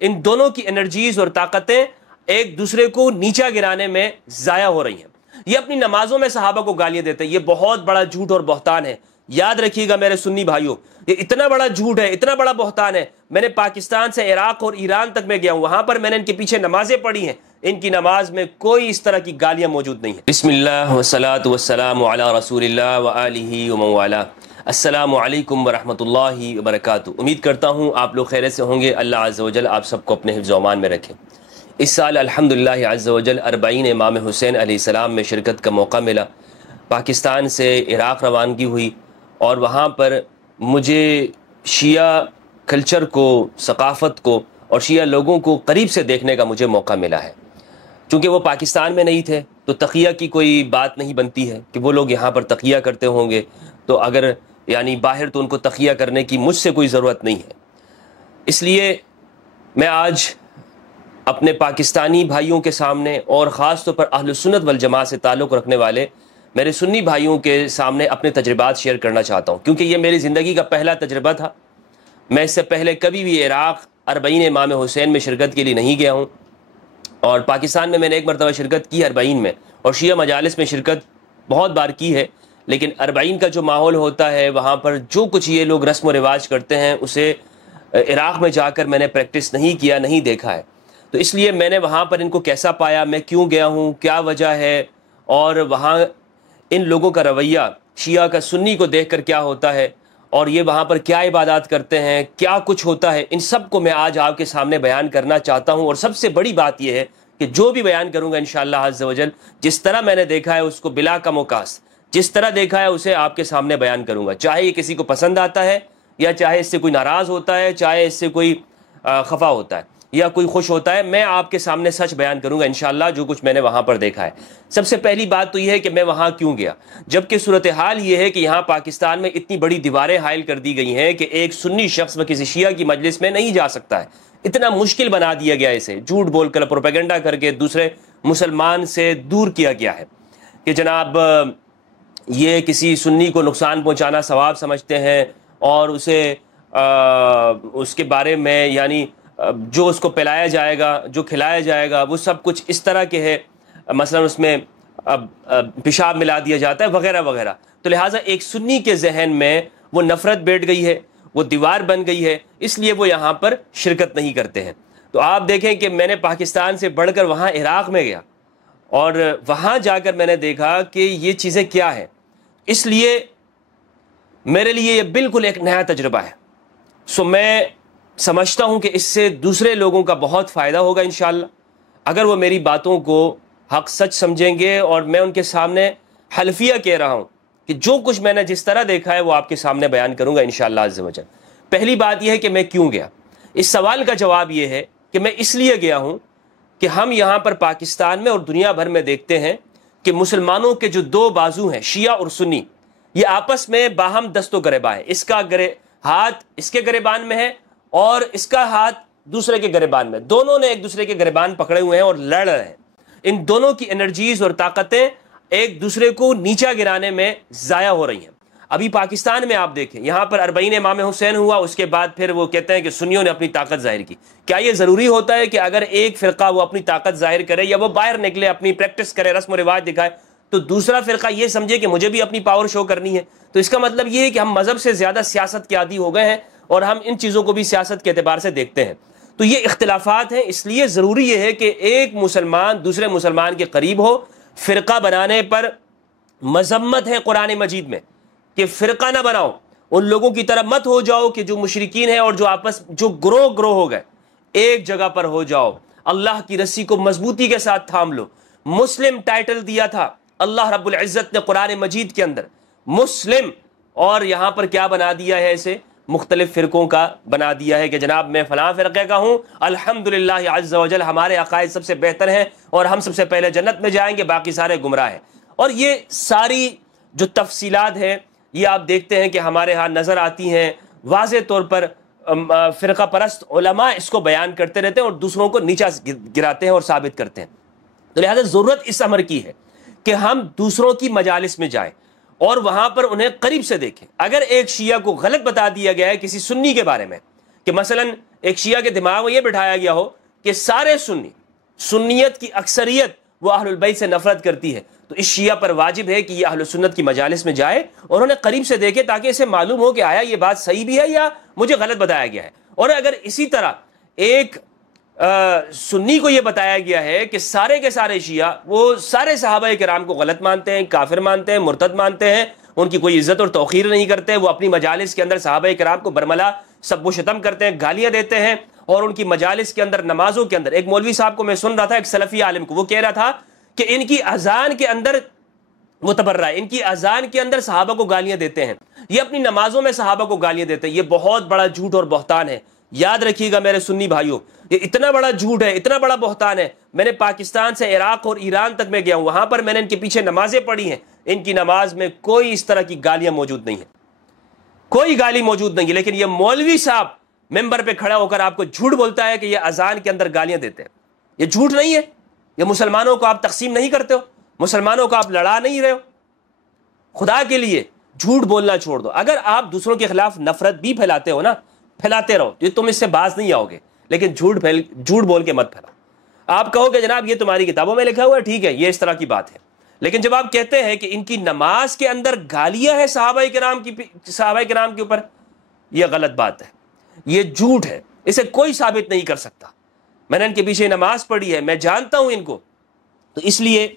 ان دونوں کی انرجیز اور طاقتیں ایک دوسرے کو نیچا گرانے میں ضائع ہو رہی ہیں۔ یہ اپنی نمازوں میں صحابہ کو گالیاں دیتے ہیں، یہ بہت بڑا جھوٹ اور بہتان ہے۔ یاد رکھیے گا میرے سنی بھائیوں، یہ اتنا بڑا جھوٹ ہے، اتنا بڑا بہتان ہے۔ میں نے پاکستان سے عراق اور ایران تک میں گیا ہوں، وہاں پر میں نے ان کے پیچھے نمازیں پڑھی ہیں، ان کی نماز میں کوئی اس طرح کی گالیاں موجود نہیں ہیں۔ بسم اللہ والصلاة والسلام علی رسول اللہ وآلہ ومن والاه۔ السلام علیکم ورحمۃ اللہ وبرکاتہ۔ امید کرتا ہوں آپ لوگ خیریت سے ہوں گے۔ اللہ عز و جل آپ سب کو اپنے حفظ و امان میں رکھے۔ اس سال الحمدللہ عز و جل 40 امام حسین علیہ السلام میں شرکت کا موقع ملا۔ پاکستان سے عراق روانگی ہوئی اور وہاں پر مجھے شیعہ کلچر کو، ثقافت کو اور شیعہ لوگوں کو قریب سے دیکھنے کا مجھے موقع ملا ہے۔ چونکہ وہ پاکستان میں نہیں تھے تو تقیہ کی کوئی بات نہیں بنتی ہے کہ وہ لوگ یہاں پر تقیہ کرتے ہوں گے، تو اگر یعنی باہر تو ان کو تقیہ کرنے کی مجھ سے کوئی ضرورت نہیں ہے۔ اس لیے میں آج اپنے پاکستانی بھائیوں کے سامنے اور خاص طور پر اہل سنت والجماعت سے تعلق رکھنے والے میرے سنی بھائیوں کے سامنے اپنے تجربات شیئر کرنا چاہتا ہوں، کیونکہ یہ میری زندگی کا پہلا تجربہ تھا۔ میں اس سے پہلے کبھی بھی عراق 40 امام حسین میں شرکت کے لیے نہیں گیا ہوں، اور پاکستان میں نے ایک مرتبہ شرکت کی 40 میں، اور شیعہ مجالس میں شرکت بہت بار کی ہے، لیکن 40 کا جو ماحول ہوتا ہے وہاں پر جو کچھ یہ لوگ رسم و رواج کرتے ہیں اسے عراق میں جا کر میں نے پریکٹس نہیں کیا، نہیں دیکھا ہے۔ تو اس لیے میں نے وہاں پر ان کو کیسا پایا، میں کیوں گیا ہوں، کیا وجہ ہے، اور وہاں ان لوگوں کا رویہ شیعہ کا سنی کو دیکھ کر کیا ہوتا ہے، اور یہ وہاں پر کیا عبادات کرتے ہیں، کیا کچھ ہوتا ہے، ان سب کو میں آج آپ کے سامنے بیان کرنا چاہتا ہوں۔ اور سب سے بڑی بات یہ ہے کہ جو بھی بیان کروں گا انشاءاللہ عز و جل، جس طرح میں نے دیکھا ہے اس کو بلا کم و کاس، جس طرح دیکھا ہے اسے آپ کے سامنے بیان کروں گا، چاہے یہ کسی کو پسند آتا ہے یا چاہے اس سے کوئی ناراض ہوتا ہے، چاہے اس سے کوئی خفا ہوتا ہے یا کوئی خوش ہوتا ہے، میں آپ کے سامنے سچ بیان کروں گا انشاءاللہ جو کچھ میں نے وہاں پر دیکھا ہے۔ سب سے پہلی بات تو یہ ہے کہ میں وہاں کیوں گیا، جبکہ صورتحال یہ ہے کہ یہاں پاکستان میں اتنی بڑی دیواریں حائل کر دی گئی ہیں کہ ایک سنی شخص وہ کسی شیعہ کی مجلس میں نہیں جا سکتا ہے، اتنا مشکل بنا دیا گیا اسے، جھوٹ بول کر، پروپیگنڈا کر کے دوسرے مسلمان سے دور کیا گیا ہے کہ جناب یہ کسی سنی کو نقصان پہنچانا ثواب سمجھتے ہیں، اور اسے اس کے بارے میں یعنی جو اس کو پلایا جائے گا، جو کھلایا جائے گا وہ سب کچھ اس طرح کے ہے، مثلا اس میں پیشاب ملا دیا جاتا ہے وغیرہ وغیرہ۔ تو لہٰذا ایک سنی کے ذہن میں وہ نفرت بیٹھ گئی ہے، وہ دیوار بن گئی ہے، اس لیے وہ یہاں پر شرکت نہیں کرتے ہیں۔ تو آپ دیکھیں کہ میں نے پاکستان سے بڑھ کر وہاں عراق میں گیا، اور وہاں جا کر میں نے دیکھا کہ یہ چیزیں کیا ہیں، اس لیے میرے لیے یہ بالکل ایک نیا تجربہ ہے۔ سو میں سمجھتا ہوں کہ اس سے دوسرے لوگوں کا بہت فائدہ ہوگا انشاءاللہ، اگر وہ میری باتوں کو حق سچ سمجھیں گے، اور میں ان کے سامنے حلفیہ کہہ رہا ہوں کہ جو کچھ میں نے جس طرح دیکھا ہے وہ آپ کے سامنے بیان کروں گا انشاءاللہ عز و جل۔ پہلی بات یہ ہے کہ میں کیوں گیا، اس سوال کا جواب یہ ہے کہ میں اس لیے گیا ہوں کہ ہم یہاں پر پاکستان میں اور دنیا بھر میں دیکھتے ہیں کہ مسلمانوں کے جو دو بازو ہیں شیعہ اور سنی، یہ آپس میں باہم دست و گریباں ہیں، اس کا ہاتھ اس کے گریبان میں ہے اور اس کا ہاتھ دوسرے کے گریبان میں، دونوں نے ایک دوسرے کے گریبان پکڑے ہوئے ہیں اور لڑ رہے ہیں۔ ان دونوں کی انرجیز اور طاقتیں ایک دوسرے کو نیچا گرانے میں ضائع ہو رہی ہیں۔ ابھی پاکستان میں آپ دیکھیں، یہاں پر 40 امام حسین ہوا، اس کے بعد پھر وہ کہتے ہیں کہ سنیوں نے اپنی طاقت ظاہر کی۔ کیا یہ ضروری ہوتا ہے کہ اگر ایک فرقہ وہ اپنی طاقت ظاہر کرے یا وہ باہر نکلے، اپنی پریکٹس کرے، رسم و رواج دکھائے، تو دوسرا فرقہ یہ سمجھے کہ مجھے بھی اپنی پاور شو کرنی ہے؟ تو اس کا مطلب یہ ہے کہ ہم مذہب سے زیادہ سیاست کے عادی ہو گئے ہیں، اور ہم ان چیزوں کو بھی سیاست کے اعتبار سے دیکھتے ہیں۔ تو یہ اختلافات ہیں، اس لیے ضروری یہ ہے کہ ایک مسلمان دوسرے مسلمان کے قریب ہو۔ فرقہ بنانے پر مذمت ہے قرآن مجید میں کہ فرقہ نہ بناؤ، ان لوگوں کی طرح مت ہو جاؤ کہ جو مشرکین ہیں اور جو گروہ ہو گئے، ایک جگہ پر ہو جاؤ، اللہ کی رسی کو مضبوطی کے ساتھ تھام لو۔ مسلم ٹائٹل دیا تھا اللہ رب العزت نے قرآن مجید کے اندر، مسلم، اور یہاں پر کیا بنا دیا ہے، اسے مختلف فرقوں کا بنا دیا ہے کہ جناب میں فلاں فرقے کا ہوں، الحمدللہ عز و جل ہمارے عقائد سب سے بہتر ہیں اور ہم سب سے پہلے جنت میں جائیں گے، باقی سارے گمراہ ہیں۔ اور یہ ساری جو تفصیلات ہیں یہ آپ دیکھتے ہیں کہ ہمارے ہاں نظر آتی ہیں، واضح طور پر فرقہ پرست علماء اس کو بیان کرتے رہتے ہیں اور دوسروں کو نیچا گراتے ہیں اور ثابت کرتے ہیں۔ تو لہذا ضرورت اس امر کی ہے کہ ہم دوسروں کی مجالس میں جائیں اور وہاں پر انہیں قریب سے دیکھیں۔ اگر ایک شیعہ کو غلط بتا دیا گیا ہے کسی سنی کے بارے میں کہ مثلا ایک شیعہ کے دماغ میں یہ بٹھایا گیا ہو کہ سارے سنیت کی اکثریت وہ اہل البیت سے نفرت کرتی ہے، تو اس شیعہ پر واجب ہے کہ یہ اہل سنت کی مجالس میں جائے اور انہیں قریب سے دیکھے تاکہ اسے معلوم ہو کہ آیا یہ بات صحیح بھی ہے یا مجھے غلط بتایا گیا ہے۔ اور اگر اسی طرح ایک سنی کو یہ بتایا گیا ہے کہ سارے کے سارے شیعہ وہ سارے صحابہ کرام کو غلط مانتے ہیں، کافر مانتے ہیں، مرتد مانتے ہیں، ان کی کوئی عزت اور توقیر نہیں کرتے، وہ اپنی مجالس کے اندر صحابہ کرام کو برملا سب و شتم کرتے ہیں، گالیاں دیتے ہیں، اور ان کی مجالس کے اندر نمازوں کے اندر ایک مولوی صاحب کو میں سن رہا تھا، ایک سلفی عالم کو، وہ کہہ رہا تھا کہ ان کی اذان کے اندر وہ تبرہ ہے، ان کی اذان کے اندر صحابہ کو گالیاں دیتے ہیں، یہ اپنی نمازوں میں صحابہ کو گالیاں دیتے ہیں۔ یہ بہت بڑا جھوٹ اور بہتان ہے، یاد رکھیے گا میرے سنی بھائیوں، یہ اتنا بڑا جھوٹ ہے، اتنا بڑا بہتان ہے۔ میں نے پاکستان سے عراق اور ایران تک میں گیا ہوں، وہاں پر میں نے ان کے پیچھے نمازیں پڑھی ہیں، ان کی نماز میں کوئی اس طرح کی گالیاں موجود نہیں ہیں، کوئی گالی موجود نہیں ہے، لیکن یہ مولوی صاحب ممبر پہ کھڑا ہو کر آپ کو جھوٹ بولتا ہے کہ یہ اذان کے اندر گالیاں دیتے ہیں۔ یہ جھوٹ نہیں ہے، یہ مسلمانوں کو آپ تقسیم نہیں کرتے ہو، مسلمانوں کو آپ لڑا نہیں رہے ہو۔ خدا کے لیے جھوٹ بولنا چھوڑ دو۔ اگر آپ دوسروں کے خلاف نفرت بھی پھیلاتے ہو نا، پھیلاتے رہو، تو تم اس سے باز نہیں آؤ گے، لیکن جھوٹ بول کے مت پھیلاؤ۔ آپ کہو کہ جناب یہ تمہاری کتابوں میں لکھا ہوا ہے، ٹھیک ہے، یہ اس طرح کی بات ہے، لیکن جب آپ کہتے ہیں کہ ان کی نماز کے اندر گالیاں ہیں صحابہ کرام کے اوپر، یہ غلط بات ہے، یہ جھوٹ ہے، اسے کوئی ثابت نہیں کر سکتا۔ میں نے ان کے پیچھے نماز پڑھی ہے، میں جانتا ہوں ان کو، تو اس لیے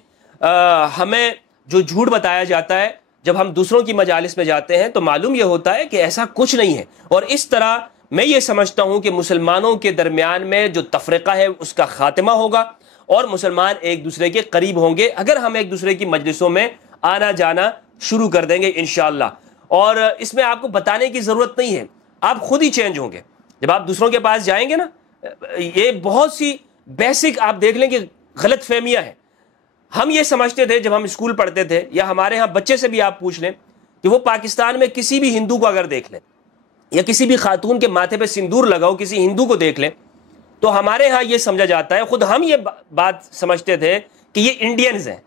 ہمیں جو جھوٹ بتایا جاتا ہے جب ہم دوسروں کی مجالس میں جاتے ہیں تو معلوم یہ ہوتا ہے کہ ایسا کچھ نہیں ہے، اور اس طرح میں یہ سمجھتا ہوں کہ مسلمانوں کے درمیان میں جو تفرقہ ہے اس کا خاتمہ ہوگا اور مسلمان ایک دوسرے کے قریب ہوں گے اگر ہم ایک دوسرے کی مجلسوں میں آنا جانا شروع کر دیں گے انشاءاللہ۔ اور اس میں آپ کو بتانے کی ضرورت نہیں ہے، آپ خود ہی چینج ہوں گے جب آپ دوسروں کے پاس جائیں گے نا۔ یہ بہت سی بیسک آپ دیکھ لیں کہ غلط فہمیاں ہیں۔ ہم یہ سمجھتے تھے جب ہم اسکول پڑھتے تھے، یا ہمارے ہاں بچے سے بھی آپ پوچھ لیں کہ وہ پاکستان میں کسی بھی ہندو کو اگر دیکھ لیں یا کسی بھی خاتون کے ماتھے پہ سندور لگاؤ کسی ہندو کو دیکھ لیں تو ہمارے ہاں یہ سمجھا جاتا ہے، خود ہم یہ بات سمجھتے تھے کہ یہ انڈینز ہیں۔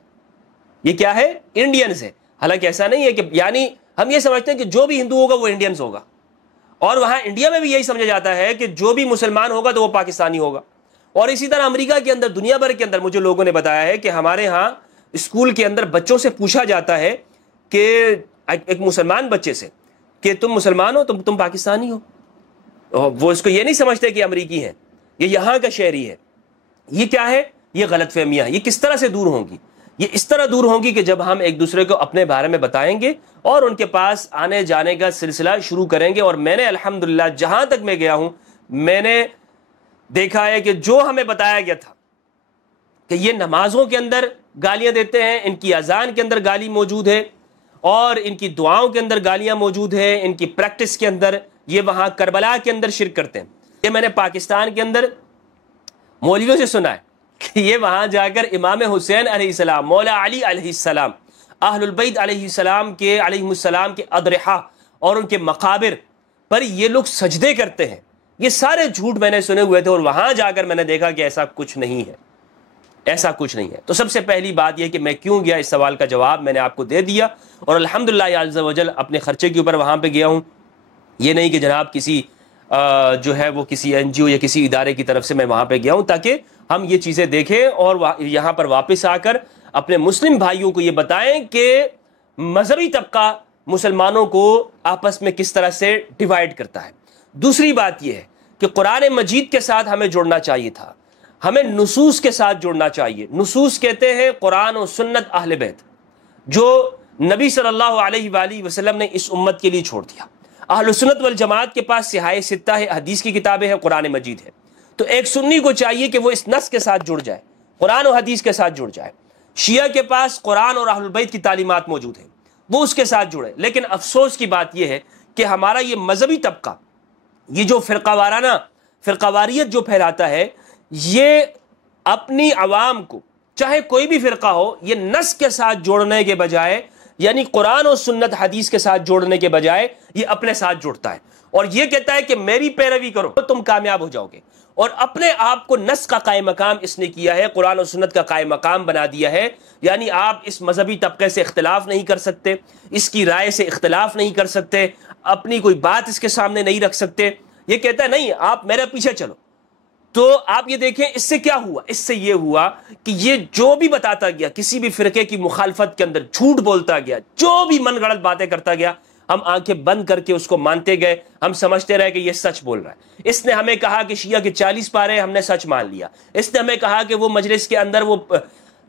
یہ کیا ہے؟ انڈینز ہے۔ حالانکہ ایسا نہیں ہے، کہ یعنی ہم یہ سمجھتے ہیں کہ جو بھی ہندو ہوگا وہ انڈینز ہوگا، اور وہاں انڈیا میں بھی یہی سمجھا جاتا ہے کہ جو بھی مسلمان ہوگا تو وہ پاکستانی ہوگا۔ اور اسی طرح امریکہ کے اندر، دنیا بھر کے اندر مجھے لوگوں نے بتایا ہے کہ ہمارے ہاں اسکول کے اندر بچوں سے پوچھا جاتا ہے کہ ایک مسلمان بچے سے کہ تم مسلمان ہو، تم پاکستانی ہو، وہ اس کو یہ نہیں سمجھتے کہ امریکی ہیں، یہ یہاں کا شہری ہے۔ یہ کیا ہے؟ یہ غلط فہمیاں ہیں۔ یہ کس طرح سے دور ہوں گی؟ یہ اس طرح دور ہوں گی کہ جب ہم ایک دوسرے کو اپنے بارے میں بتائیں گے اور ان کے پاس آنے جانے کا سلسلہ شروع کریں گے۔ اور میں نے الحمدللہ جہاں تک میں گیا ہوں میں نے دیکھا ہے کہ جو ہمیں بتایا گیا تھا کہ یہ نمازوں کے اندر گالیاں دیتے ہیں، ان کی اذان کے اندر گالی موجود ہے، اور ان کی دعاؤں کے اندر گالیاں موجود ہیں، ان کی پریکٹس کے اندر یہ وہاں کربلا کے اندر شرک کرتے ہیں۔ یہ میں نے پاکستان کے اندر مولویوں سے سنا ہے کہ یہ وہاں جا کر امام حسین علیہ السلام، مولا علی علیہ السلام، اہل البیت علیہ السلام کے اضرحہ اور ان کے مقابر پر یہ لوگ سجدے کرتے ہیں۔ یہ سارے جھوٹ میں نے سنے ہوئے تھے، اور وہاں جا کر میں نے دیکھا کہ ایسا کچھ نہیں ہے، ایسا کچھ نہیں ہے۔ تو سب سے پہلی بات یہ کہ میں کیوں گیا، اس سوال کا جواب میں نے آپ کو دے دیا، اور الحمدللہ عز و جل اپنے خرچے کے اوپر وہاں پہ گیا ہوں۔ یہ نہیں کہ جناب کسی جو ہے وہ کسی این جی او یا کسی ادارے کی طرف سے میں وہاں پہ گیا ہوں، تاکہ ہم یہ چیزیں دیکھیں اور یہاں پر واپس آ کر اپنے مسلم بھائیوں کو یہ بتائیں کہ مذہبی طبقہ مسلمانوں کو آپس میں کس طرح سے ڈیوائیڈ کرتا ہے۔ دوسری بات یہ ہے کہ قرآن مجید کے ساتھ ہمیں جڑنا چاہیے تھا، ہمیں نصوص کے ساتھ جڑنا چاہیے۔ نصوص کہتے ہیں قرآن و سنت اہل بیت، جو نبی صلی اللہ علیہ وآلہ وسلم نے اس امت کے لیے چھوڑ دیا۔ اہل سنت والجماعت کے پاس صحاح ستہ ہے، حدیث کی کتابیں ہیں، قرآن مجید ہے۔ تو ایک سنی کو چاہیے کہ وہ اس نص کے ساتھ جڑ جائے، قرآن و حدیث کے ساتھ جڑ جائے۔ شیعہ کے پاس قرآن اور اہل البیت کی تعلیمات موجود ہیں، وہ اس کے ساتھ جڑے۔ لیکن افسوس کی بات یہ ہے کہ ہمارا یہ مذہبی طبقہ، یہ جو فرقہ وارانہ فرقہ واریت جو پھیلاتا ہے، یہ اپنی عوام کو، چاہے کوئی بھی فرقہ ہو، یہ نص کے ساتھ جوڑنے کے بجائے، یعنی قرآن و سنت حدیث کے ساتھ جوڑنے کے بجائے یہ اپنے ساتھ جڑتا ہے، اور یہ کہتا ہے کہ میری پیروی کرو تو تم کامیاب ہو جاؤ گے، اور اپنے آپ کو نص کا قائم مقام اس نے کیا ہے، قرآن و سنت کا قائم مقام بنا دیا ہے۔ یعنی آپ اس مذہبی طبقے سے اختلاف نہیں کر سکتے، اس کی رائے سے اختلاف نہیں کر سکتے، اپنی کوئی بات اس کے سامنے نہیں رکھ سکتے، یہ کہتا ہے نہیں آپ میرے پیچھے چلو. تو آپ یہ دیکھیں اس سے کیا ہوا, اس سے یہ ہوا کہ یہ جو بھی بتاتا گیا کسی بھی فرقے کی مخالفت کے اندر جھوٹ بولتا گیا, جو بھی من گڑت باتیں کرتا گیا, ہم آنکھیں بند کر کے اس کو مانتے گئے, ہم سمجھتے رہے کہ یہ سچ بول رہا ہے. اس نے ہمیں کہا کہ شیعہ کے 40 پارے ہم نے سچ مان لیا. اس نے ہمیں کہا کہ وہ مجلس کے اندر وہ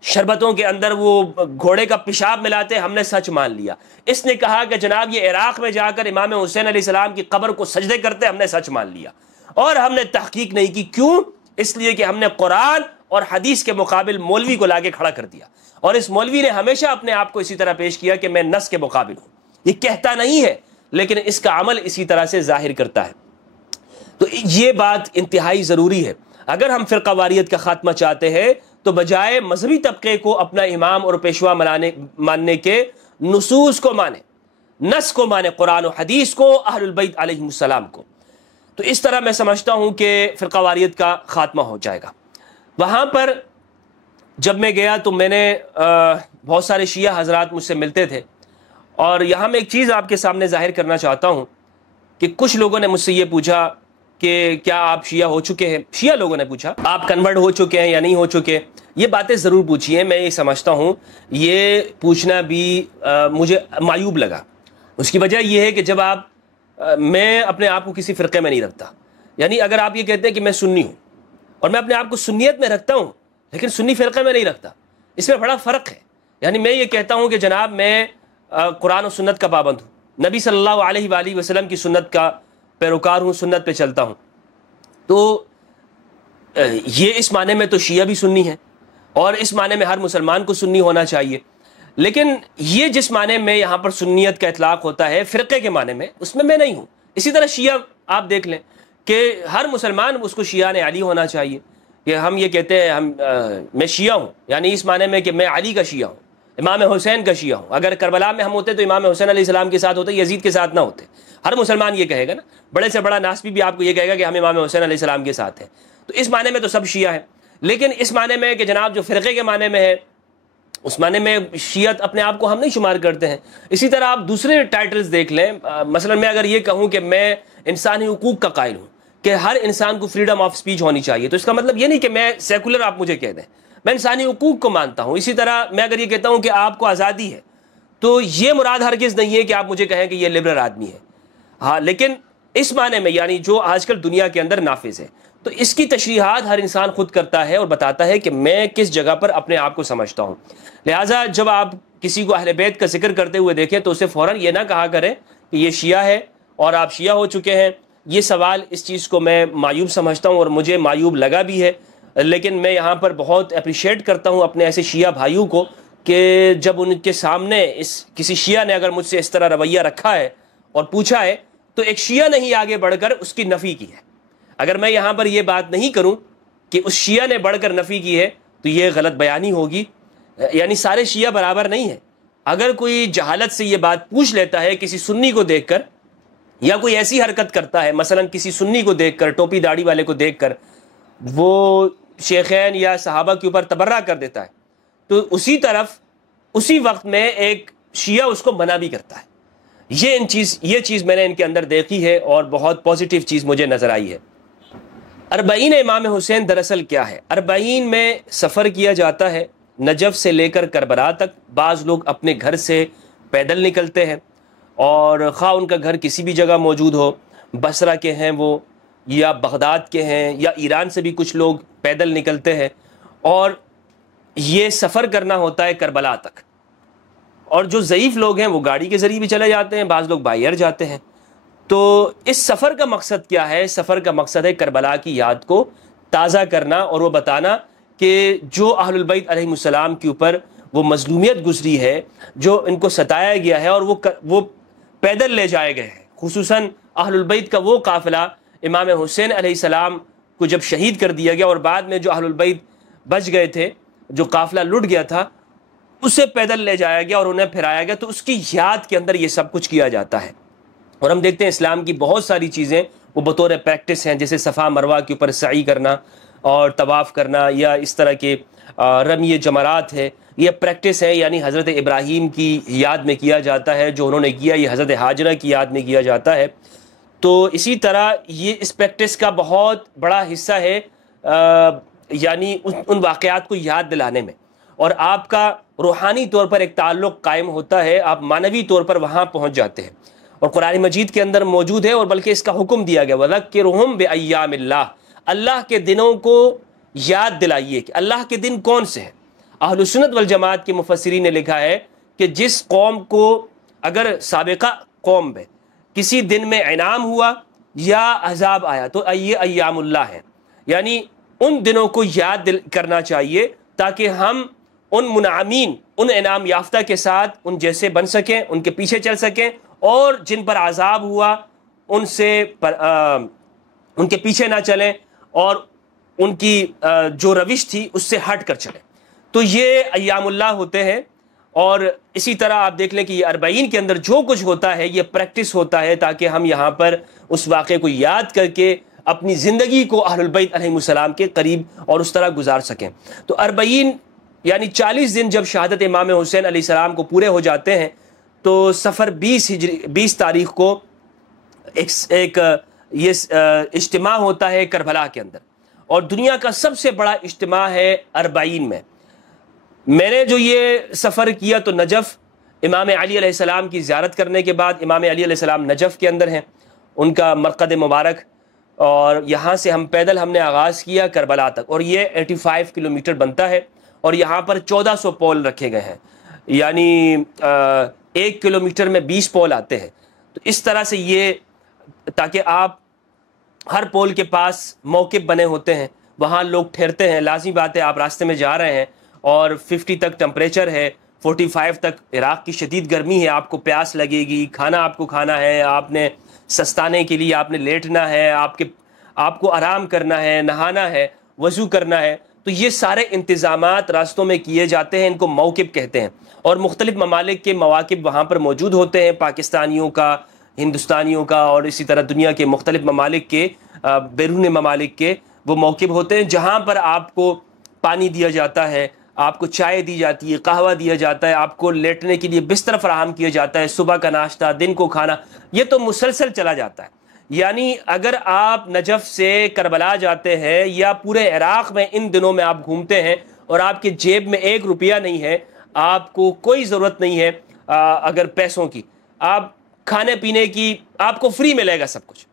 شربتوں کے اندر وہ گھوڑے کا پیشاب ملاتے, ہم نے سچ مان لیا. اس نے کہا کہ جناب یہ عراق میں جا کر امام حسین علیہ السلام کی قبر کو سجدے کرتے, ہم نے سچ مان لیا. اور ہم نے تحقیق نہیں کی. کیوں؟ اس لیے کہ ہم نے قرآن اور حدیث کے مقابل مولوی کو لا کے کھڑا کر دیا, اور اس مولوی نے ہمیشہ اپنے آپ کو اسی طرح پیش کیا کہ میں نص کے مقابل ہوں. یہ کہتا نہیں ہے لیکن اس کا عمل اسی طرح سے ظاہر کرتا ہے. تو یہ بات انتہائی ضروری ہے. اگر ہم فرقہ واریت کا خاتمہ چاہتے ہیں تو بجائے مذہبی طبقے کو اپنا امام اور پیشوا ماننے کے نصوص کو مانے, نص کو مانے, قرآن و حدیث کو, اہل البیت علیہم السلام کو. تو اس طرح میں سمجھتا ہوں کہ فرقہ واریت کا خاتمہ ہو جائے گا. وہاں پر جب میں گیا تو میں نے بہت سارے شیعہ حضرات مجھ سے ملتے تھے, اور یہاں میں ایک چیز آپ کے سامنے ظاہر کرنا چاہتا ہوں کہ کچھ لوگوں نے مجھ سے یہ پوچھا کہ کیا آپ شیعہ ہو چکے ہیں. شیعہ لوگوں نے پوچھا آپ کنورٹ ہو چکے ہیں یا نہیں ہو چکے. یہ باتیں ضرور پوچھی ہیں, میں یہ سمجھتا ہوں یہ پوچھنا بھی مجھے معیوب لگا. اس کی وجہ یہ ہے کہ جب آپ میں اپنے آپ کو کسی فرقے میں نہیں رکھتا. یعنی اگر آپ یہ کہتے ہیں کہ میں سنی ہوں اور میں اپنے آپ کو سنیت میں رکھتا ہوں لیکن سنی فرقے میں نہیں رکھتا, اس میں بڑا فرق ہے. یعنی میں یہ کہتا ہوں کہ جناب میں قرآن و سنت کا پابند ہوں, نبی صلی اللہ علیہ وآلہ وسلم کی سنت کا پیروکار ہوں, سنت پہ چلتا ہوں. تو یہ اس معنی میں تو شیعہ بھی سنی ہے, اور اس معنی میں ہر مسلمان کو سنی ہونا چاہیے. لیکن یہ جس معنی میں یہاں پر سنیت کا اطلاق ہوتا ہے فرقے کے معنی میں, اس میں نہیں ہوں. اسی طرح شیعہ آپ دیکھ لیں کہ ہر مسلمان اس کو شیعہ نے علی ہونا چاہیے. کہ ہم یہ کہتے ہیں میں شیعہ ہوں, یعنی اس معنی میں کہ میں علی کا شیعہ ہوں, امام حسین کا شیعہ ہوں. اگر کربلا میں ہم ہوتے تو امام حسین علیہ السلام کے ساتھ ہوتے, یزید کے ساتھ نہ ہوتے. ہر مسلمان یہ کہے گا نا, بڑے سے بڑا ناسبی بھی آپ کو یہ کہے گا کہ ہم امام حسین علیہ السلام کے ساتھ ہیں. تو اس معنی میں تو سب شیعہ ہیں. لیکن اس معنی میں کہ جناب جو فرقے کے معنی میں ہے, اس معنی میں شیعت اپنے آپ کو ہم نہیں شمار کرتے ہیں. اسی طرح آپ دوسرے ٹائٹلز دیکھ لیں. مثلا میں اگر یہ کہوں کہ میں انسانی حقوق کا قائل ہوں, کہ ہر انسان کو فریڈم آف سپیچ ہونی چاہیے, تو اس کا مطلب یہ نہیں کہ میں سیکولر آپ مجھے کہہ دیں, میں انسانی حقوق کو مانتا ہوں. اسی طرح میں اگر یہ کہتا ہوں کہ آپ کو آزادی ہے, تو یہ مراد ہرگز نہیں ہے کہ آپ مجھے کہیں کہ یہ لبرل آدمی ہے. ہاں, لیکن اس معنی میں یعنی جو آج کل دنیا کے اندر نافذ ہے, تو اس کی تشریحات ہر انسان خود کرتا ہے اور بتاتا ہے کہ میں کس جگہ پر اپنے آپ کو سمجھتا ہوں. لہٰذا جب آپ کسی کو اہل بیت کا ذکر کرتے ہوئے دیکھیں تو اسے فوراً یہ نہ کہا کریں کہ یہ شیعہ ہے اور آپ شیعہ ہو چکے ہیں. یہ سوال, اس چیز کو میں معیوب سمجھتا ہوں اور مجھے معیوب لگا بھی ہے. لیکن میں یہاں پر بہت اپریشیٹ کرتا ہوں اپنے ایسے شیعہ بھائیوں کو کہ جب ان کے سامنے کسی شیعہ نے اگر مجھ سے اس طرح رویہ رکھا ہے اور پوچھا ہے, تو ایک شیعہ نے ہی آگے بڑھ کر اس کی نفی کی ہے. اگر میں یہاں پر یہ بات نہیں کروں کہ اس شیعہ نے بڑھ کر نفی کی ہے تو یہ غلط بیانی ہوگی. یعنی سارے شیعہ برابر نہیں ہیں. اگر کوئی جہالت سے یہ بات پوچھ لیتا ہے کسی سنی کو دیکھ کر, یا کوئی ایسی حرکت کرتا ہے مثلا کسی سنی کو دیکھ کر, ٹوپی داڑھی والے کو دیکھ کر وہ شیخین یا صحابہ کے اوپر تبرہ کر دیتا ہے, تو اسی وقت میں ایک شیعہ اس کو منع بھی کرتا ہے. یہ چیز میں نے ان کے اندر دیکھی ہے اور بہت پازیٹیو چیز مجھے نظر آئی ہے. 40 امام حسین دراصل کیا ہے؟ 40 میں سفر کیا جاتا ہے نجف سے لے کر کربلا تک. بعض لوگ اپنے گھر سے پیدل نکلتے ہیں, اور خواہ ان کا گھر کسی بھی جگہ موجود ہو, بصرہ کے ہیں وہ, یا بغداد کے ہیں, یا ایران سے بھی کچھ لوگ پیدل نکلتے ہیں, اور یہ سفر کرنا ہوتا ہے کربلا تک. اور جو ضعیف لوگ ہیں وہ گاڑی کے ذریعے بھی چلے جاتے ہیں, بعض لوگ بائی ایئر جاتے ہیں. تو اس سفر کا مقصد کیا ہے؟ سفر کا مقصد ہے کربلا کی یاد کو تازہ کرنا, اور وہ بتانا کہ جو اہل البیت علیہم السلام کے اوپر وہ مظلومیت گزری ہے, جو ان کو ستایا گیا ہے, اور وہ پیدل لے جائے گئے ہیں. خصوصاً اہل البیت کا وہ قافلہ امام حسین علیہ السلام کو جب شہید کر دیا گیا, اور بعد میں جو اہل البیت بچ گئے تھے, جو قافلہ لٹ گیا تھا, اسے پیدل لے جایا گیا اور انہیں پھرایا گیا. تو اس کی یاد کے اندر یہ سب کچھ کیا جاتا ہے. اور ہم دیکھتے ہیں اسلام کی بہت ساری چیزیں وہ بطور پریکٹس ہیں, جیسے صفا مروہ کے اوپر سعی کرنا اور طواف کرنا, یا اس طرح کے رمی جمرات ہے, یہ پریکٹس ہے. یعنی حضرت ابراہیم کی یاد میں کیا جاتا ہے جو انہوں نے کیا, یہ حضرت ہاجرہ کی یاد میں کیا جاتا ہے. تو اسی طرح یہ اس پریکٹس کا بہت بڑا حصہ ہے یعنی ان واقعات کو یاد دلانے میں، اور آپ کا روحانی طور پر ایک تعلق قائم ہوتا ہے، آپ معنوی طور پر وہاں پہنچ جاتے ہیں، اور قرآن مجید کے اندر موجود ہے، اور بلکہ اس کا حکم دیا گیا وَذَكِّرْهُمْ بِأَيَّامِ اللَّهِ، اللہ کے دنوں کو یاد دلائیے کہ اللہ کے دن کون سے ہیں۔ اہل سنت والجماعت کے مفسرین نے لکھا ہے کہ جس قوم کو اگر سابقہ قوم میں کسی دن میں انعام ہوا یا عذاب آیا تو یہ ایام اللہ ہیں، یعنی ان دنوں کو یاد کرنا چاہیے تاکہ ہم ان منعمین، ان انعام یافتہ کے ساتھ ان جیسے بن سکیں، ان کے پیچھے چل سکیں، اور جن پر عذاب ہوا ان سے ان کے پیچھے نہ چلیں اور ان کی جو روش تھی اس سے ہٹ کر چلیں۔ تو یہ ایام اللہ ہوتے ہیں، اور اسی طرح آپ دیکھ لیں کہ یہ 40 کے اندر جو کچھ ہوتا ہے یہ پریکٹس ہوتا ہے تاکہ ہم یہاں پر اس واقعے کو یاد کر کے اپنی زندگی کو اہل البیت علیہ السلام کے قریب اور اس طرح گزار سکیں۔ تو 40 یعنی 40 دن جب شہادت امام حسین علیہ السلام کو پورے ہو جاتے ہیں تو صفر 20 تاریخ کو ایک یہ اجتماع ہوتا ہے کربلا کے اندر، اور دنیا کا سب سے بڑا اجتماع ہے 40 میں۔ میں نے جو یہ سفر کیا تو نجف، امام علی علیہ السلام کی زیارت کرنے کے بعد، امام علی علیہ السلام نجف کے اندر ہیں، ان کا مرقد مبارک، اور یہاں سے ہم نے آغاز کیا کربلا تک، اور یہ 85 کلومیٹر بنتا ہے، اور یہاں پر 1400 پول رکھے گئے ہیں، یعنی 1 کلومیٹر میں 20 پول آتے ہیں۔ تو اس طرح سے یہ تاکہ آپ ہر پول کے پاس موقف بنے ہوتے ہیں، وہاں لوگ ٹھہرتے ہیں، لازمی بات ہے آپ راستے میں جا رہے ہیں اور 50 تک ٹمپریچر ہے، 45 تک عراق کی شدید گرمی ہے، آپ کو پیاس لگے گی، کھانا آپ کو کھانا ہے، آپ نے سستانے کے لیے آپ نے لیٹنا ہے، آپ کو آرام کرنا ہے، نہانا ہے، وضو کرنا ہے، تو یہ سارے انتظامات راستوں میں کیے جاتے ہیں، ان کو موقف کہتے ہیں، اور مختلف ممالک کے مواقف وہاں پر موجود ہوتے ہیں، پاکستانیوں کا، ہندوستانیوں کا، اور اسی طرح دنیا کے مختلف ممالک کے، بیرون ممالک کے وہ موقف ہوتے ہیں جہاں پر آپ کو پانی دیا جاتا ہے، آپ کو چائے دی جاتی ہے، قہوہ دیا جاتا ہے، آپ کو لیٹنے کے لیے بستر فراہم کیا جاتا ہے، صبح کا ناشتہ، دن کو کھانا، یہ تو مسلسل چلا جاتا ہے۔ یعنی اگر آپ نجف سے کربلا جاتے ہیں یا پورے عراق میں ان دنوں میں آپ گھومتے ہیں اور آپ کے جیب میں 1 روپیہ نہیں ہے، آپ کو کوئی ضرورت نہیں ہے اگر پیسوں کی، آپ کھانے پینے کی آپ کو فری ملے گا سب کچھ،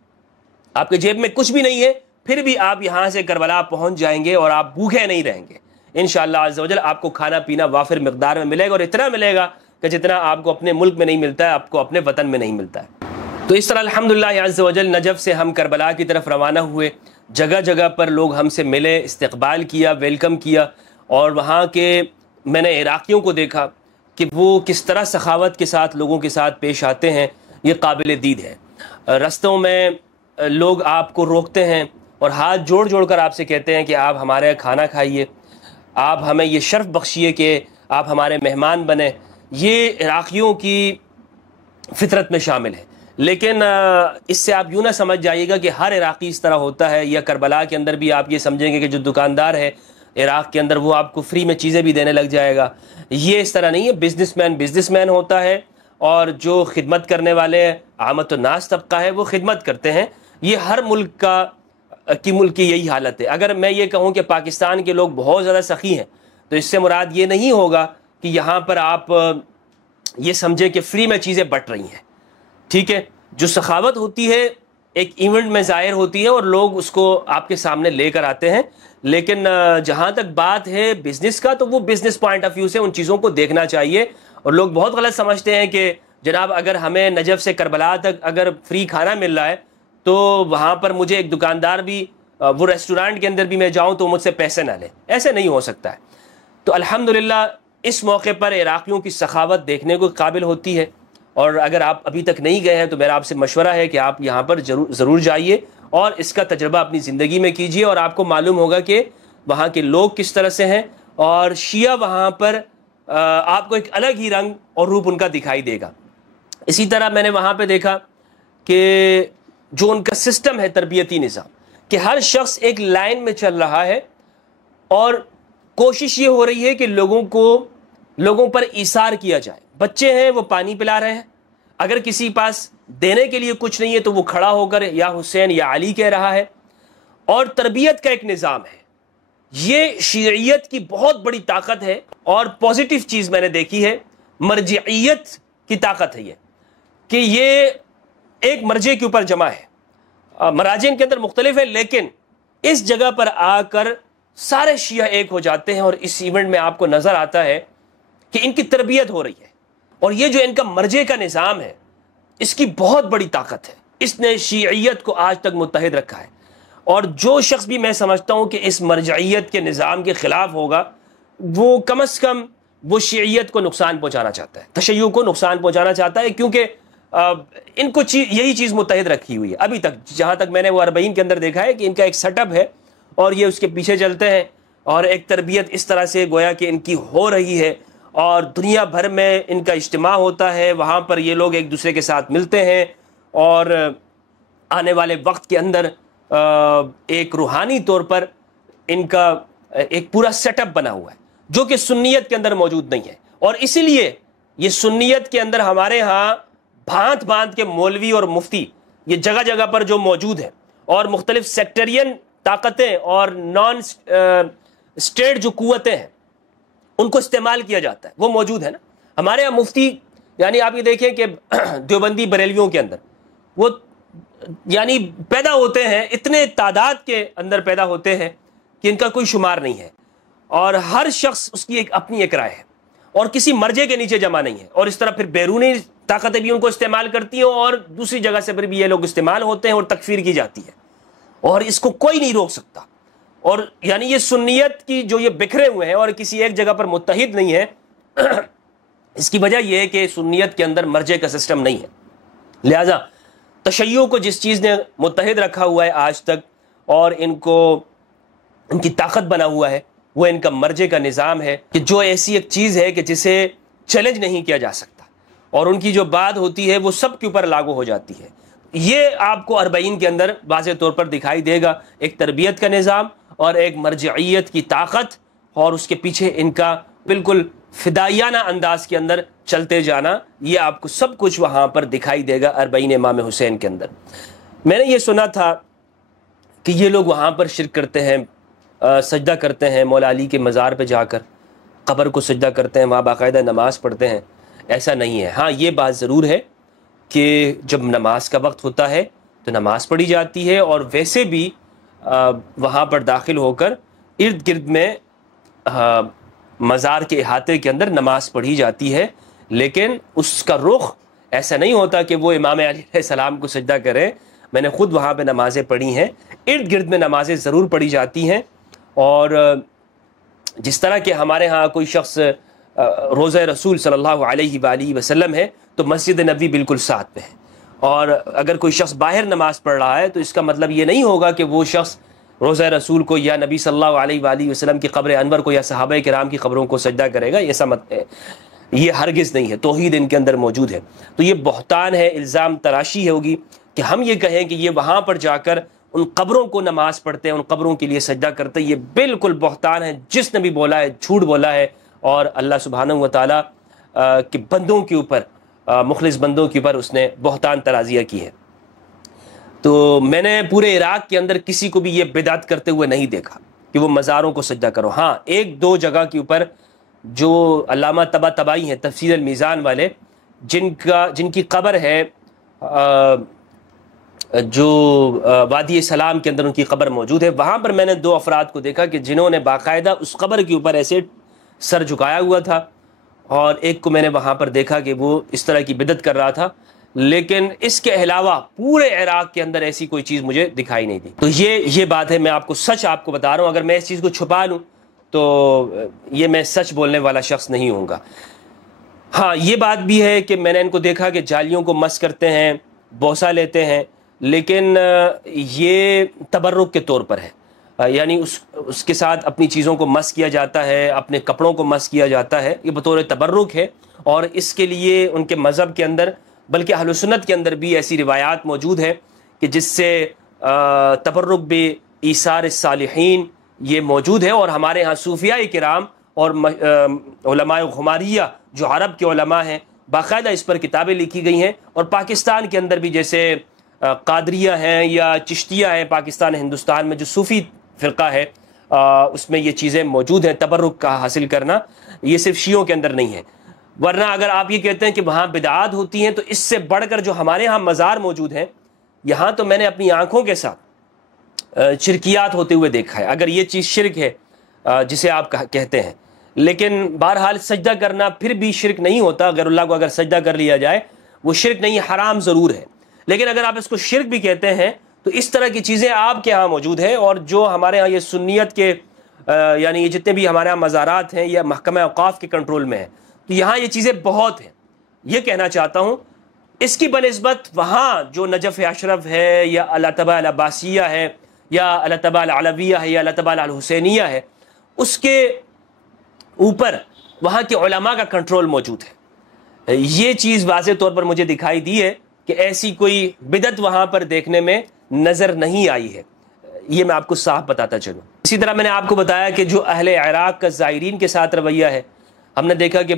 آپ کے جیب میں کچھ بھی نہیں ہے، پھر بھی آپ یہاں سے کربلا پہنچ جائیں گے اور آپ بھوکے نہیں رہیں گے انشاءاللہ عز و جل۔ آپ کو کھانا پینا وافر مقدار میں ملے گا، اور اتنا ملے گا کہ جتنا آپ کو اپنے ملک میں نہیں ملتا ہے، آپ کو اپنے وطن میں نہیں ملتا ہے۔ تو اس طرح الحمدللہ عز و جل نجف سے ہم کربلا کی طرف روانہ ہوئے، جگہ جگہ پر لوگ ہم سے ملے، استقبال کیا، ویلکم کیا، اور وہاں کے میں نے عراقیوں کو دیکھا کہ وہ کس طرح سخاوت کے ساتھ لوگوں کے ساتھ پیش آتے ہیں، یہ قابل دید ہے۔ رستوں میں لوگ آپ کو روکتے ہیں اور ہاتھ جوڑ جوڑ کر آپ سے کہتے ہیں کہ آپ ہمارے کھانا کھائیے، آپ ہمیں یہ شرف بخشیے کہ آپ ہمارے مہمان بنیں۔ یہ عراقیوں کی فطرت میں شامل ہے، لیکن اس سے آپ یوں نہ سمجھ جائیے گا کہ ہر عراقی اس طرح ہوتا ہے، یا کربلا کے اندر بھی آپ یہ سمجھیں گے کہ جو دکاندار ہے عراق کے اندر وہ آپ کو فری میں چیزیں بھی دینے لگ جائے گا۔ یہ اس طرح نہیں ہے، بزنس مین ہوتا ہے، اور جو خدمت کرنے والے عامت الناس طبقہ ہے وہ خدمت کرتے ہیں۔ یہ ہر ملک کی یہی حالت ہے۔ اگر میں یہ کہوں کہ پاکستان کے لوگ بہت زیادہ سخی ہیں تو اس سے مراد یہ نہیں ہوگا کہ یہاں پر آپ یہ سمجھیں کہ فری میں چیزیں بٹ رہی ہیں، ٹھیک ہے۔ جو سخاوت ہوتی ہے ایک ایونٹ میں ظاہر ہوتی ہے اور لوگ اس کو آپ کے سامنے لے کر آتے ہیں، لیکن جہاں تک بات ہے بزنس کا تو وہ بزنس پوائنٹ آف ویو سے ان چیزوں کو دیکھنا چاہیے۔ اور لوگ بہت غلط سمجھتے ہیں کہ جناب اگر ہمیں نجف سے کربلا تک اگر فری کھانا مل رہا ہے تو وہاں پر مجھے ایک دکاندار بھی وہ ریسٹورانٹ کے اندر بھی میں جاؤں تو مجھ سے پیسے نہ لے، ایسے نہیں ہو سکتا ہے۔ تو الحمدللہ اس موقع پر عراقیوں کی سخاوت دیکھنے کو قابل ہوتی ہے، اور اگر آپ ابھی تک نہیں گئے ہیں تو میرا آپ سے مشورہ ہے کہ آپ یہاں پر ضرور جائیے اور اس کا تجربہ اپنی زندگی میں کیجیے، اور آپ کو معلوم ہوگا کہ وہاں کے لوگ کس طرح سے ہیں، اور شیعہ وہاں پر آپ کو ایک الگ ہی رنگ اور روپ ان کا دکھائی دے گا۔ اسی طرح میں نے وہاں پہ دیکھا کہ جو ان کا سسٹم ہے تربیتی نظام، کہ ہر شخص ایک لائن میں چل رہا ہے، اور کوشش یہ ہو رہی ہے کہ لوگوں پر ایثار کیا جائے۔ بچے ہیں وہ پانی پلا رہے ہیں، اگر کسی پاس دینے کے لیے کچھ نہیں ہے تو وہ کھڑا ہو کر یا حسین یا علی کہہ رہا ہے. اور تربیت کا ایک نظام ہے. یہ شیعیت کی بہت بڑی طاقت ہے اور پازیٹیو چیز میں نے دیکھی ہے. مرجعیت کی طاقت ہے یہ کہ یہ ایک مرجع کے اوپر جمع ہے. مراجع ان کے اندر مختلف ہے لیکن اس جگہ پر آ کر سارے شیعہ ایک ہو جاتے ہیں اور اس ایونٹ میں آپ کو نظر آتا ہے کہ ان کی تربیت ہو رہی ہے. اور یہ جو ان کا مرجع کا نظام ہے اس کی بہت بڑی طاقت ہے. اس نے شیعیت کو آج تک متحد رکھا ہے. اور جو شخص بھی میں سمجھتا ہوں کہ اس مرجعیت کے نظام کے خلاف ہوگا وہ کم از کم وہ شیعیت کو نقصان پہنچانا چاہتا ہے, تشیع کو نقصان پہنچانا چاہتا ہے, کیونکہ ان کو یہی چیز متحد رکھی ہوئی ہے ابھی تک. جہاں تک میں نے وہ 40 کے اندر دیکھا ہے کہ ان کا ایک سیٹ اپ ہے اور یہ اس کے پیچھے چلتے ہیں اور ایک تربیت اس طرح سے گویا کہ ان کی ہو رہی ہے اور دنیا بھر میں ان کا اجتماع ہوتا ہے. وہاں پر یہ لوگ ایک دوسرے کے ساتھ ملتے ہیں اور آنے والے وقت کے اندر ایک روحانی طور پر ان کا ایک پورا سیٹ اپ بنا ہوا ہے جو کہ سنیت کے اندر موجود نہیں ہے. اور اسی لیے یہ سنیت کے اندر ہمارے ہاں بھانت بھانت کے مولوی اور مفتی یہ جگہ جگہ پر جو موجود ہیں اور مختلف سیکٹرین طاقتیں اور نان اسٹیٹ جو قوتیں ہیں ان کو استعمال کیا جاتا ہے, وہ موجود ہے نا. ہمارے یہاں مفتی یعنی آپ یہ دیکھیں کہ دیوبندی بریلویوں کے اندر وہ یعنی پیدا ہوتے ہیں, اتنے تعداد کے اندر پیدا ہوتے ہیں کہ ان کا کوئی شمار نہیں ہے اور ہر شخص اس کی اپنی ایک رائے ہے اور کسی مرجع کے نیچے جمع نہیں ہے. اور اس طرح پھر بیرونی طاقتیں بھی ان کو استعمال کرتی ہیں اور دوسری جگہ سے پھر بھی یہ لوگ استعمال ہوتے ہیں اور تکفیر کی جاتی ہے اور اس کو کوئی نہیں روک سکتا. اور یعنی یہ سنیت کی جو یہ بکھرے ہوئے ہیں اور کسی ایک جگہ پر متحد نہیں ہے, اس کی وجہ یہ ہے کہ سنیت کے اندر مرجع کا سسٹم نہیں ہے. لہذا تشیع کو جس چیز نے متحد رکھا ہوا ہے آج تک اور ان کو ان کی طاقت بنا ہوا ہے وہ ان کا مرجع کا نظام ہے کہ جو ایسی ایک چیز ہے کہ جسے چیلنج نہیں کیا جا سکتا اور ان کی جو بات ہوتی ہے وہ سب کے اوپر لاگو ہو جاتی ہے. یہ آپ کو 40 کے اندر واضح طور پر دکھائی دے گا, ایک تربیت کا نظام اور ایک مرجعیت کی طاقت اور اس کے پیچھے ان کا بالکل فدائیانہ انداز کے اندر چلتے جانا. یہ آپ کو سب کچھ وہاں پر دکھائی دے گا 40 امام حسین کے اندر. میں نے یہ سنا تھا کہ یہ لوگ وہاں پر شرک کرتے ہیں, سجدہ کرتے ہیں مولا علی کے مزار پہ جا کر, قبر کو سجدہ کرتے ہیں, وہاں باقاعدہ نماز پڑھتے ہیں. ایسا نہیں ہے. ہاں یہ بات ضرور ہے کہ جب نماز کا وقت ہوتا ہے تو نماز پڑھی جاتی ہے اور ویسے بھی وہاں پر داخل ہو کر ارد گرد میں مزار کے احاطے کے اندر نماز پڑھی جاتی ہے, لیکن اس کا رخ ایسا نہیں ہوتا کہ وہ امام علی علیہ السلام کو سجدہ کریں. میں نے خود وہاں پہ نمازیں پڑھی ہیں, ارد گرد میں نمازیں ضرور پڑھی جاتی ہیں. اور جس طرح کہ ہمارے ہاں کوئی شخص روضہ رسول صلی اللہ علیہ وآلہ وسلم ہے تو مسجد نبوی بالکل ساتھ پہ ہے, اور اگر کوئی شخص باہر نماز پڑھ رہا ہے تو اس کا مطلب یہ نہیں ہوگا کہ وہ شخص روضہ رسول کو یا نبی صلی اللہ علیہ وآلہ وسلم کی قبر انور کو یا صحابہ کرام کی قبروں کو سجدہ کرے گا. ایسا یہ ہرگز نہیں ہے. توحید ان کے اندر موجود ہے. تو یہ بہتان ہے, الزام تراشی ہوگی کہ ہم یہ کہیں کہ یہ وہاں پر جا کر ان قبروں کو نماز پڑھتے ہیں, ان قبروں کے لیے سجدہ کرتے ہیں. یہ بالکل بہتان ہے. جس نے بھی بولا ہے جھوٹ بولا ہے اور اللہ سبحانہ و تعالیٰ کے بندوں کے اوپر, مخلص بندوں کے اوپر اس نے بہتان ترازیہ کی ہے. تو میں نے پورے عراق کے اندر کسی کو بھی یہ بدعت کرتے ہوئے نہیں دیکھا کہ وہ مزاروں کو سجدہ کرو. ہاں ایک دو جگہ کے اوپر جو علامہ طباطبائی ہیں تفسیر المیزان والے, جن کی قبر ہے جو وادی سلام کے اندر ان کی قبر موجود ہے, وہاں پر میں نے 2 افراد کو دیکھا کہ جنہوں نے باقاعدہ اس قبر کے اوپر ایسے سر جھکایا ہوا تھا, اور ایک کو میں نے وہاں پر دیکھا کہ وہ اس طرح کی بدعت کر رہا تھا. لیکن اس کے علاوہ پورے عراق کے اندر ایسی کوئی چیز مجھے دکھائی نہیں دی. تو یہ بات ہے, میں آپ کو سچ آپ کو بتا رہا ہوں. اگر میں اس چیز کو چھپا لوں تو یہ میں سچ بولنے والا شخص نہیں ہوں گا. ہاں یہ بات بھی ہے کہ میں نے ان کو دیکھا کہ جالیوں کو مس کرتے ہیں, بوسہ لیتے ہیں, لیکن یہ تبرک کے طور پر ہے. یعنی اس کے ساتھ اپنی چیزوں کو مس کیا جاتا ہے, اپنے کپڑوں کو مس کیا جاتا ہے, یہ بطور تبرک ہے. اور اس کے لیے ان کے مذہب کے اندر, بلکہ اہل سنت کے اندر بھی ایسی روایات موجود ہے کہ جس سے تبرک بھی ایثار الصالحین یہ موجود ہے. اور ہمارے ہاں صوفیاء کرام اور علماء غماریہ جو عرب کے علماء ہیں باقاعدہ اس پر کتابیں لکھی گئی ہیں، اور پاکستان کے اندر بھی جیسے قادریہ ہیں یا چشتیہ ہیں پاکستان ہندوستان میں جو صوفی فرقہ ہے، اس میں یہ چیزیں موجود ہیں، تبرک کا حاصل کرنا، یہ صرف شیعوں کے اندر نہیں ہے۔ ورنہ اگر آپ یہ کہتے ہیں کہ وہاں بدعات ہوتی ہیں، تو اس سے بڑھ کر جو ہمارے ہاں مزار موجود ہیں، یہاں تو میں نے اپنی آنکھوں کے ساتھ شرکیات ہوتے ہوئے دیکھا ہے، اگر یہ چیز شرک ہے جسے آپ کہتے ہیں۔ لیکن بہرحال سجدہ کرنا پھر بھی شرک نہیں ہوتا، غیر اللہ کو اگر سجدہ کر لیا جائے وہ شرک نہیں، حرام ضرور ہے، لیکن اگر آپ اس کو شرک بھی کہتے ہیں تو اس طرح کی چیزیں آپ کے ہاں موجود ہیں، اور جو ہمارے ہاں یہ سنیت کے یعنی یہ جتنے بھی ہمارے ہاں مزارات ہیں یا محکمہ اوقاف کے کنٹرول میں ہیں، تو یہاں یہ چیزیں بہت ہیں۔ یہ کہنا چاہتا ہوں اس کی بنسبت وہاں جو نجف اشرف ہے یا اللہ تبع العباسیہ ہے یا اللہ تبع العلویہ ہے یا اللہ تبع الحسینیہ ہے، اس کے اوپر وہاں کے علماء کا کنٹرول موجود ہے۔ یہ چیز واضح طور پر مجھے دکھائی دی ہے کہ ایسی کوئی بدعت وہاں پر دیکھنے میں نظر نہیں آئی ہے، یہ میں آپ کو صاف بتاتا چلوں۔ اسی طرح میں نے آپ کو بتایا کہ جو اہل عراق کا زائرین کے ساتھ رویہ ہے، ہم نے دیکھا کہ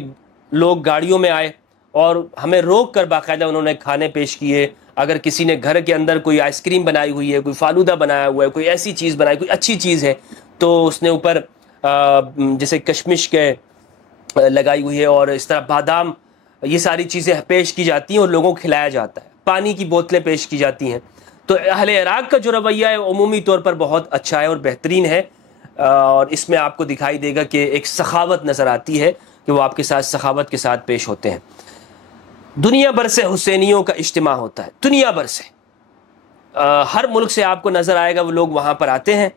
لوگ گاڑیوں میں آئے اور ہمیں روک کر باقاعدہ انہوں نے کھانے پیش کیے۔ اگر کسی نے گھر کے اندر کوئی آئس کریم بنائی ہوئی ہے، کوئی فالودہ بنایا ہوا ہے، کوئی ایسی چیز بنائی، کوئی اچھی چیز ہے، تو اس نے اوپر جیسے کشمش کے لگائی ہوئی ہے اور اس طرح بادام، یہ ساری چیزیں پیش کی جاتی ہیں اور لوگوں کو کھلایا جاتا ہے، پانی کی بوتلیں پیش کی جاتی ہیں۔ تو اہل عراق کا جو رویہ ہے عمومی طور پر بہت اچھا ہے اور بہترین ہے، اور اس میں آپ کو دکھائی دے گا کہ ایک سخاوت نظر آتی ہے کہ وہ آپ کے ساتھ سخاوت کے ساتھ پیش ہوتے ہیں۔ دنیا بھر سے حسینیوں کا اجتماع ہوتا ہے، دنیا بھر سے، ہر ملک سے آپ کو نظر آئے گا وہ لوگ وہاں پر آتے ہیں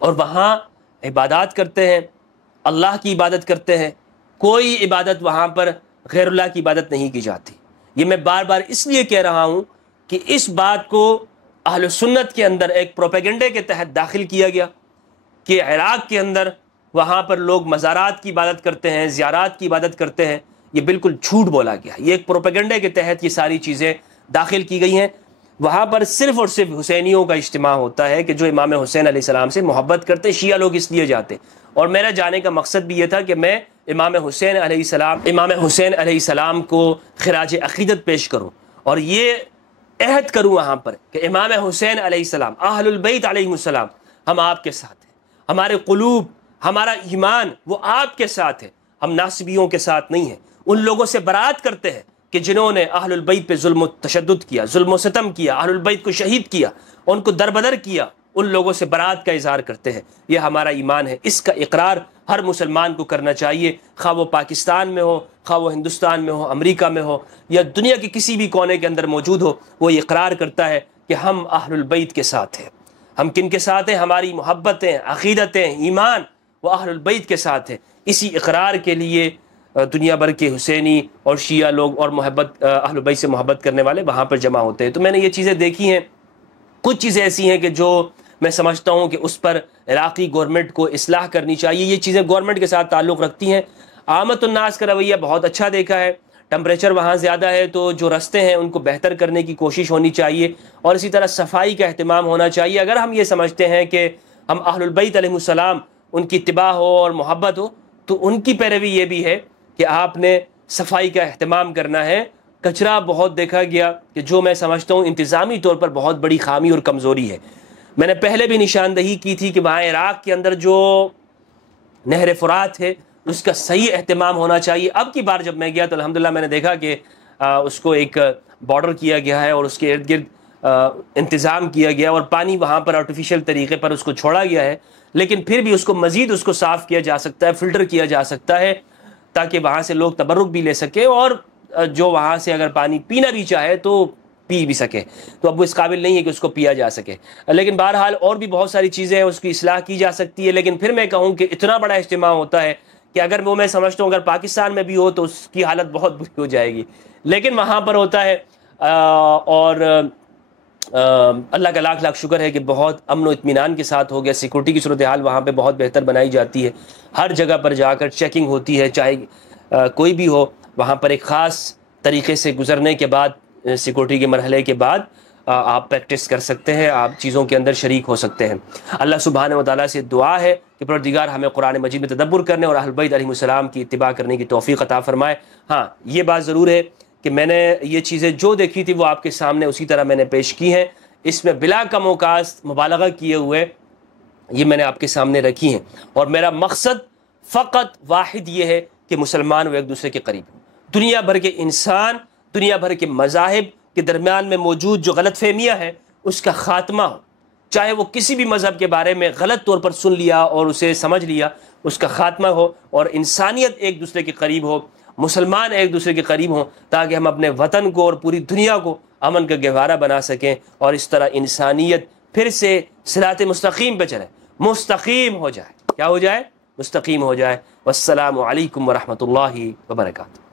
اور وہاں عبادات کرتے ہیں، اللہ کی عبادت کرتے ہیں۔ کوئی عبادت وہاں پر غیر اللہ کی عبادت نہیں کی جاتی۔ یہ میں بار بار اس لیے کہہ رہا ہوں کہ اس بات کو اہل سنت کے اندر ایک پروپیگنڈے کے تحت داخل کیا گیا کہ عراق کے اندر وہاں پر لوگ مزارات کی عبادت کرتے ہیں، زیارات کی عبادت کرتے ہیں۔ یہ بالکل جھوٹ بولا گیا، یہ ایک پروپیگنڈے کے تحت یہ ساری چیزیں داخل کی گئی ہیں۔ وہاں پر صرف اور صرف حسینیوں کا اجتماع ہوتا ہے کہ جو امام حسین علیہ السلام سے محبت کرتے۔ شیعہ لوگ اس لیے جاتے، اور میرا جانے کا مقصد بھی یہ تھا کہ میں امام حسین علیہ السلام کو خراج عقیدت پیش کروں، اور یہ عہد کروں وہاں پر کہ امام حسین علیہ السلام، اہل البیت علیہ السلام، ہم آپ کے ساتھ ہیں، ہمارے قلوب، ہمارا ایمان وہ آپ کے ساتھ ہے، ہم ناصبیوں کے ساتھ نہیں ہیں۔ ان لوگوں سے برات کرتے ہیں کہ جنہوں نے اہل البیت پہ ظلم و تشدد کیا، ظلم و ستم کیا، اہل البیت کو شہید کیا، ان کو دربدر کیا، ان لوگوں سے برات کا اظہار کرتے ہیں۔ یہ ہمارا ایمان ہے، اس کا اقرار ہر مسلمان کو کرنا چاہیے، خواہ وہ پاکستان میں ہو، خواہ وہ ہندوستان میں ہو، امریکہ میں ہو، یا دنیا کے کسی بھی کونے کے اندر موجود ہو، وہ یہ اقرار کرتا ہے کہ ہم اہل البیت کے ساتھ ہیں۔ ہم کن کے ساتھ ہیں؟ ہماری محبتیں، عقیدتیں، ایمان وہ اہل البیت کے ساتھ ہیں۔ اسی اقرار کے لیے دنیا بھر کے حسینی اور شیعہ لوگ اور اہل البیت سے محبت کرنے والے وہاں پر جمع ہوتے ہیں۔ تو میں نے یہ چیزیں دیکھی ہیں، کچھ چیزیں ایسی ہیں کہ جو میں سمجھتا ہوں کہ اس پر عراقی گورنمنٹ کو اصلاح کرنی چاہیے۔ یہ چیزیں گورنمنٹ کے ساتھ تعلق رکھتی ہیں۔ عامت الناس کا رویہ بہت اچھا دیکھا ہے، ٹمپریچر وہاں زیادہ ہے تو جو رستے ہیں ان کو بہتر کرنے کی کوشش ہونی چاہیے، اور اسی طرح صفائی کا اہتمام ہونا چاہیے۔ اگر ہم یہ سمجھتے ہیں کہ ہم اہل البیت علیہ السلام ان کی اتباع ہو اور محبت ہو، تو ان کی پیروی یہ بھی ہے کہ آپ نے صفائی کا اہتمام کرنا ہے۔ کچرا بہت دیکھا گیا کہ جو میں سمجھتا ہوں انتظامی طور پر بہت بڑی خامی اور کمزوری ہے۔ میں نے پہلے بھی نشاندہی کی تھی کہ وہاں عراق کے اندر جو نہر فرات ہے اس کا صحیح اہتمام ہونا چاہیے۔ اب کی بار جب میں گیا تو الحمدللہ میں نے دیکھا کہ اس کو ایک بارڈر کیا گیا ہے اور اس کے ارد گرد انتظام کیا گیا، اور پانی وہاں پر آرٹیفیشل طریقے پر اس کو چھوڑا گیا ہے، لیکن پھر بھی اس کو مزید اس کو صاف کیا جا سکتا ہے، فلٹر کیا جا سکتا ہے، تاکہ وہاں سے لوگ تبرک بھی لے سکیں، اور جو وہاں سے اگر پانی پینا بھی چاہے تو پی بھی سکے۔ تو اب وہ اس قابل نہیں ہے کہ اس کو پیا جا سکے، لیکن بہرحال اور بھی بہت ساری چیزیں ہیں، اس کی اصلاح کی جا سکتی ہے۔ لیکن پھر میں کہوں کہ اتنا بڑا اجتماع ہوتا ہے کہ اگر وہ میں سمجھتا ہوں اگر پاکستان میں بھی ہو تو اس کی حالت بہت بری ہو جائے گی، لیکن وہاں پر ہوتا ہے، اور اللہ کا لاکھ لاکھ شکر ہے کہ بہت امن و اطمینان کے ساتھ ہو گیا۔ سیکورٹی کی صورتحال وہاں پہ بہت بہتر بنائی جاتی ہے، ہر جگہ پر جا کر چیکنگ ہوتی ہے، چاہے کوئی بھی ہو، وہاں پر ایک خاص طریقے سے گزرنے کے بعد، سیکورٹی کے مرحلے کے بعد آپ پریکٹس کر سکتے ہیں، آپ چیزوں کے اندر شریک ہو سکتے ہیں۔ اللہ سبحانہ و تعالیٰ سے دعا ہے کہ پروردگار ہمیں قرآن مجید میں تدبر کرنے اور اہل بیت علیہ السلام کی اتباع کرنے کی توفیق عطا فرمائے۔ ہاں یہ بات ضرور ہے کہ میں نے یہ چیزیں جو دیکھی تھی وہ آپ کے سامنے اسی طرح میں نے پیش کی ہیں، اس میں بلا کم و کاست مبالغہ کیے ہوئے یہ میں نے آپ کے سامنے رکھی ہیں، اور میرا مقصد فقط واحد یہ ہے کہ مسلمان وہ ایک دوسرے کے قریب ہوں، دنیا بھر کے انسان، دنیا بھر کے مذاہب کے درمیان میں موجود جو غلط فہمیاں ہیں اس کا خاتمہ ہو، چاہے وہ کسی بھی مذہب کے بارے میں غلط طور پر سن لیا اور اسے سمجھ لیا، اس کا خاتمہ ہو، اور انسانیت ایک دوسرے کے قریب ہو، مسلمان ایک دوسرے کے قریب ہوں، تاکہ ہم اپنے وطن کو اور پوری دنیا کو امن کا گہوارہ بنا سکیں، اور اس طرح انسانیت پھر سے صراط مستقیم پہ چلے، مستقیم ہو جائے۔ کیا ہو جائے؟ مستقیم ہو جائے۔ والسلام علیکم ورحمۃ اللہ وبرکاتہ۔